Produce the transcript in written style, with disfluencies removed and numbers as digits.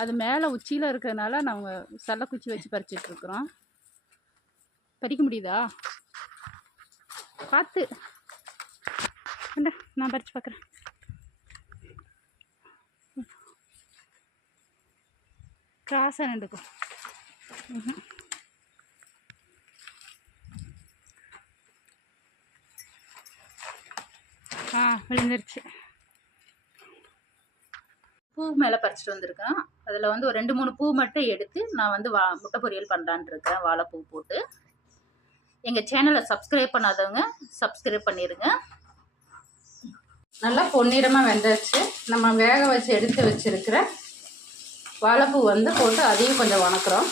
அது மேலே உச்சியில் இருக்கிறதுனால நாங்கள் சல்லக்குச்சி வச்சு பறிச்சிட்ருக்குறோம். பறிக்க முடியுதா? பார்த்து நான் பறித்து பார்க்குறேன். கிராஸாக நின்றுக்கும். விழுந்துருச்சு. பூ மேலே பறிச்சிட்டு வந்திருக்கேன். அதில் வந்து ஒரு 2-3 பூ மட்டும் எடுத்து நான் வந்து முட்டை பொரியல் பண்ணலான்னு இருக்கேன். வாழைப்பூ போட்டு. எங்கள் சேனலை சப்ஸ்கிரைப் பண்ணாதவங்க சப்ஸ்கிரைப் பண்ணிடுங்க. நல்லா பொன்னிறமாக வெந்துருச்சு. நம்ம வேக வச்சு எடுத்து வச்சுருக்கிற வாழைப்பூ வந்து போட்டு அதையும் கொஞ்சம் வணக்குறோம்.